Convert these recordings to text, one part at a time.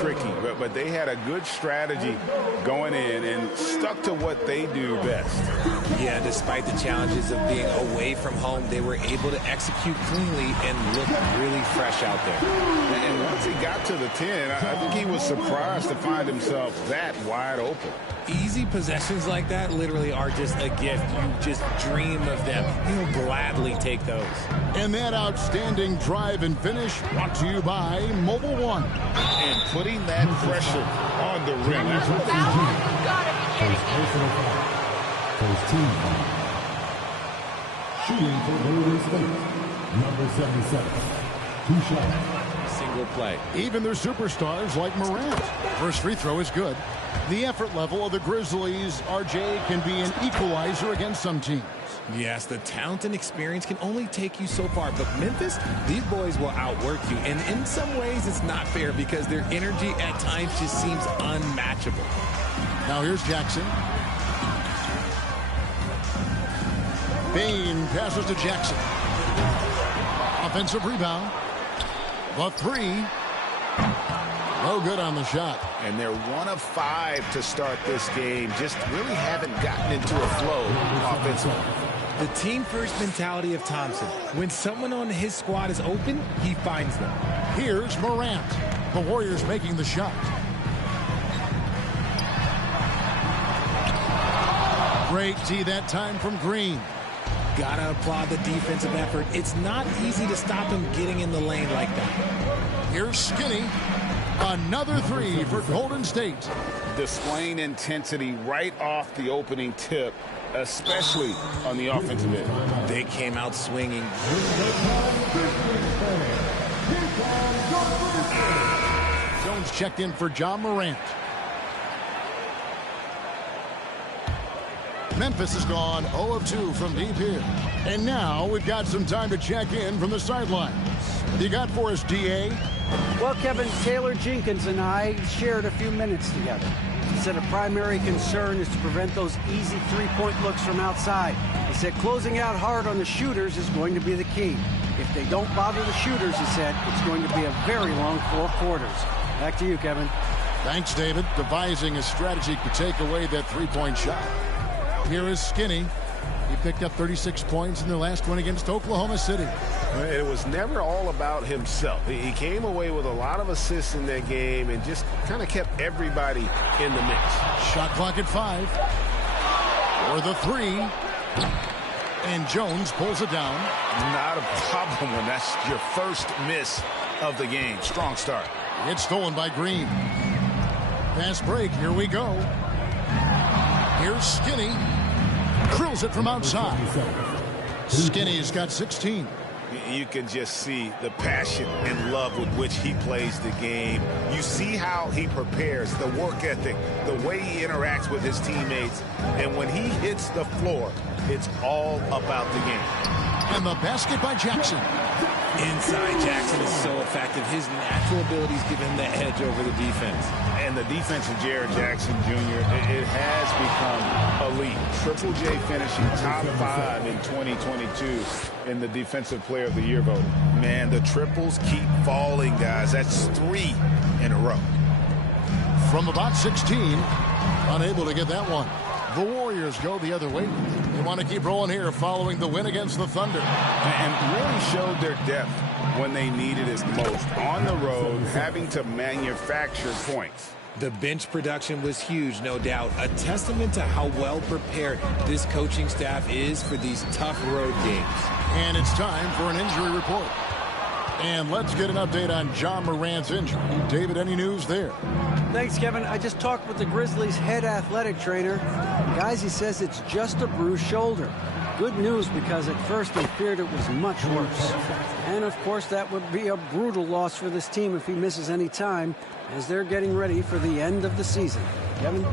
tricky, but they had a good strategy going in and stuck to what they do best. Yeah, despite the challenges of being away from home, they were able to execute cleanly and look really fresh out there. And once he got to the 10, I think he was surprised to find himself that wide open. Easy possessions like that literally are just a gift. You just dream of them. He'll gladly take those. And that outstanding drive and finish brought to you by Mobile One. And putting that pressure on the rim. That's what they First team. Shooting for Golden State. Number 77. 2 shots. Single play. Even their superstars like Morant. First free throw is good. The effort level of the Grizzlies, RJ, can be an equalizer against some teams. Yes, the talent and experience can only take you so far, but Memphis, these boys will outwork you, and in some ways it's not fair because their energy at times just seems unmatchable. Now here's Jackson. Bane passes to Jackson. Offensive rebound. The 3. No good on the shot. And they're 1 of 5 to start this game. Just really haven't gotten into a flow offensively. The team-first mentality of Thompson. When someone on his squad is open, he finds them. Here's Morant. The Warriors making the shot. Great tee that time from Green. Gotta applaud the defensive effort. It's not easy to stop him getting in the lane like that. Here's Skinny. Another 3 for Golden State. Displaying intensity right off the opening tip, especially on the offensive end. They came out swinging. Jones checked in for John Morant. Memphis has gone 0 of 2 from deep here. And now we've got some time to check in from the sidelines. What you got for us, D.A.? Well, Kevin, Taylor Jenkins and I shared a few minutes together. He said a primary concern is to prevent those easy three-point looks from outside. He said closing out hard on the shooters is going to be the key. If they don't bother the shooters, he said, it's going to be a very long 4 quarters. Back to you, Kevin. Thanks, David. Devising a strategy to take away that three-point shot. Here is Skinny. He picked up 36 points in their last one against Oklahoma City. It was never all about himself. He came away with a lot of assists in that game and just kind of kept everybody in the mix. Shot clock at 5. For the 3. And Jones pulls it down. Not a problem when that's your first miss of the game. Strong start. It's stolen by Green. Fast break. Here we go. Here's Skinny. Drills it from outside. Skinny's got 16. You can just see the passion and love with which he plays the game. You see how he prepares, the work ethic, the way he interacts with his teammates. And when he hits the floor, it's all about the game. And the basket by Jackson. Inside, Jackson is so effective. His natural abilities give him the edge over the defense. And the defense of Jared Jackson Jr., it has become elite. Triple J finishing top 5 in 2022 in the Defensive Player of the Year voting. Man, the triples keep falling, guys. That's 3 in a row. From about 16, unable to get that one. The Warriors go the other way. They want to keep rolling here following the win against the Thunder. And really showed their depth when they needed it most. On the road, having to manufacture points. The bench production was huge, no doubt. A testament to how well prepared this coaching staff is for these tough road games. And it's time for an injury report. And let's get an update on John Morant's injury. David, any news there? Thanks, Kevin. I just talked with the Grizzlies' head athletic trainer. Guys, he says it's just a bruised shoulder. Good news, because at first they feared it was much worse. And, of course, that would be a brutal loss for this team if he misses any time, as they're getting ready for the end of the season. Kevin?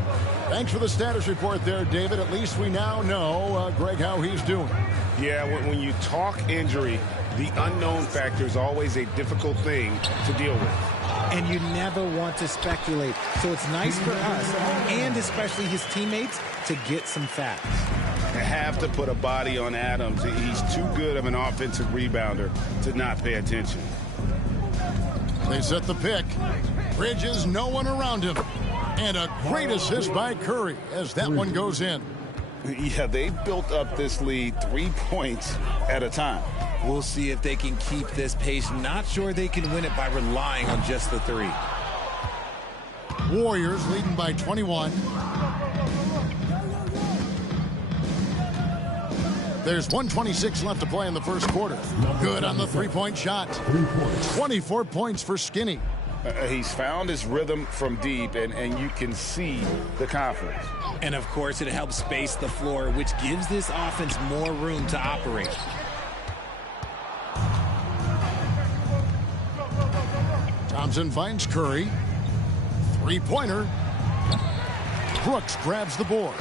Thanks for the status report there, David. At least we now know, Greg, how he's doing. Yeah, when you talk injury, the unknown factor is always a difficult thing to deal with. And you never want to speculate. So it's nice for us, and especially his teammates, to get some facts. To have to put a body on Adams. He's too good of an offensive rebounder to not pay attention. They set the pick. Bridges, no one around him. And a great assist by Curry as that one goes in. Yeah, they've built up this lead 3 points at a time. We'll see if they can keep this pace. Not sure they can win it by relying on just the three. Warriors leading by 21. There's 1:26 left to play in the first quarter. Good on the three-point shot. 24 points for Skinny. He's found his rhythm from deep, and you can see the confidence. And, of course, it helps space the floor, which gives this offense more room to operate. Thompson finds Curry. Three-pointer. Brooks grabs the board.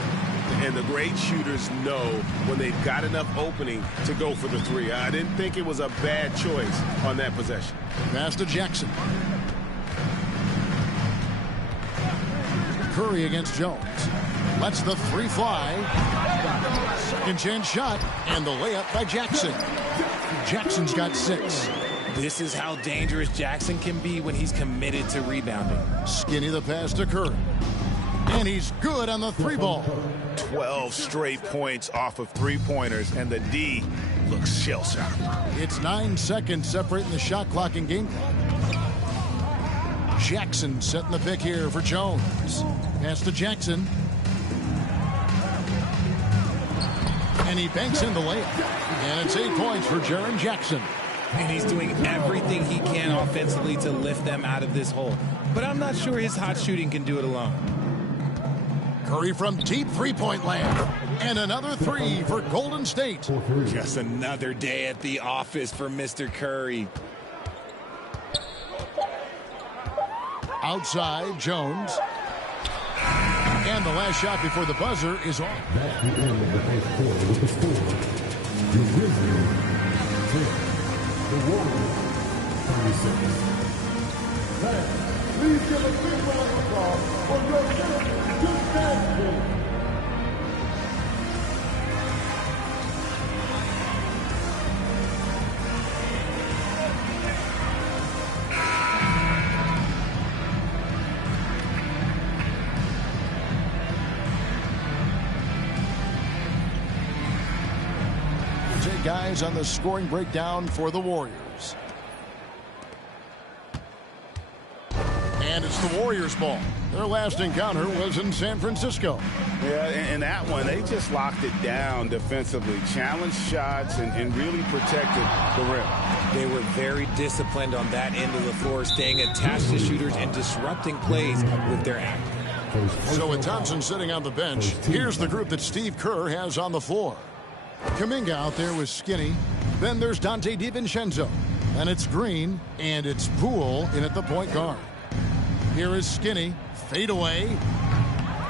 And the great shooters know when they've got enough opening to go for the three. I didn't think it was a bad choice on that possession. Pass to Jackson. Curry against Jones. Lets the three fly. Second chance shot. And the layup by Jackson. Jackson's got 6. This is how dangerous Jackson can be when he's committed to rebounding. Skinny the pass to Curry. And he's good on the three ball. 12 straight points off of three-pointers, and the D looks shell-shocked. It's 9 seconds separating the shot clock and game clock. Jackson setting the pick here for Jones. Pass to Jackson. And he banks in the layup. And it's 8 points for Jaren Jackson. And he's doing everything he can offensively to lift them out of this hole. But I'm not sure his hot shooting can do it alone. Curry from deep three-point land. And another three for Golden State. Just another day at the office for Mr. Curry. Outside, Jones. And the last shot before the buzzer is on. That's the end of the first quarter with the score. The Grizzlies 10. The Warriors 36. Fans, please give a big round of applause for your gentlemen to stand. Guys on the scoring breakdown for the Warriors. And it's the Warriors' ball. Their last encounter was in San Francisco. Yeah, and that one, they just locked it down defensively, challenged shots, and really protected the rim. They were very disciplined on that end of the floor, staying attached to shooters and disrupting plays with their act. So with Thompson sitting on the bench, here's the group that Steve Kerr has on the floor. Kuminga out there with Skinny. Then there's Dante DiVincenzo. And it's Green, and it's Poole in at the point guard. Here is Skinny. Fade away.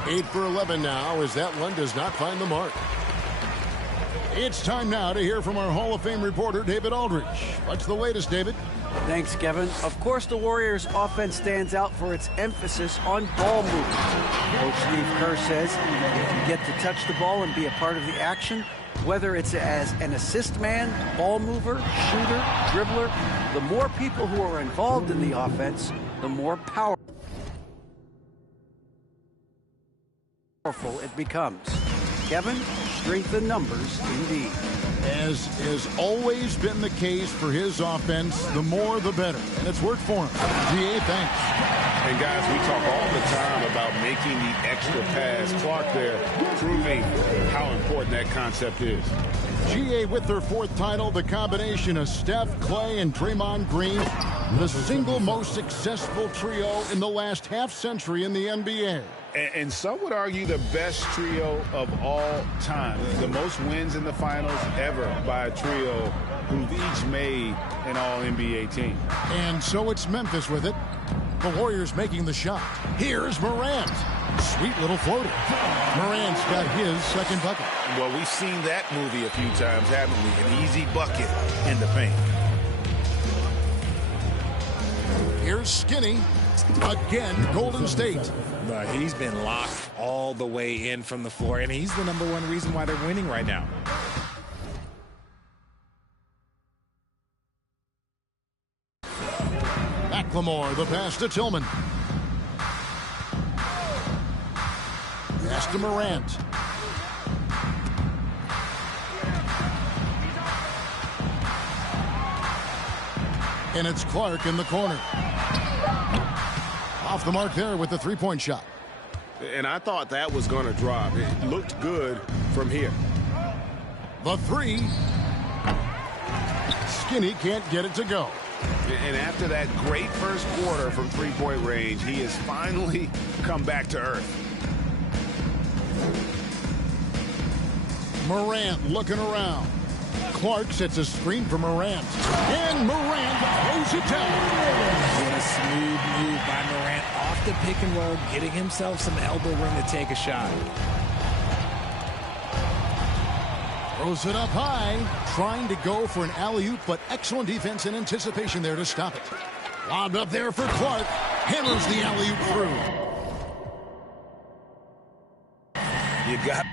8 for 11 now as that one does not find the mark. It's time now to hear from our Hall of Fame reporter, David Aldridge. What's the latest, David? Thanks, Kevin. Of course, the Warriors' offense stands out for its emphasis on ball movement. Coach Steve Kerr says if you get to touch the ball and be a part of the action, whether it's as an assist man, ball mover, shooter, dribbler, the more people who are involved in the offense, the more powerful it becomes. Kevin, strength in numbers indeed. As has always been the case for his offense, the more the better. And it's worked for him. GA, thanks. And guys, we talk all the time about making the extra pass. Clark there proving how important that concept is. GA with their 4th title, the combination of Steph, Clay, and Draymond Green, the single most successful trio in the last half-century in the NBA. And some would argue the best trio of all time. The most wins in the finals ever by a trio who've each made an all-NBA team. And so it's Memphis with it. The Warriors making the shot. Here's Morant. Sweet little floater. Morant's got his second bucket. Well, we've seen that movie a few times, haven't we? An easy bucket in the paint. Here's Skinny. Again, Golden State. But he's been locked all the way in from the floor, and he's the #1 reason why they're winning right now. McLemore, the pass to Tillman. Pass to Morant. And it's Clark in the corner. Off the mark there with the three-point shot. And I thought that was going to drop. It looked good from here. The three. Skinny can't get it to go. And after that great first quarter from three-point range, he has finally come back to earth. Morant looking around. Clark sets a screen for Morant. And Morant throws it down. What a smooth move by Morant off the pick and roll, getting himself some elbow room to take a shot. Throws it up high, trying to go for an alley-oop, but excellent defense and anticipation there to stop it. Lobbed up there for Clark. Hammers the alley-oop through. You got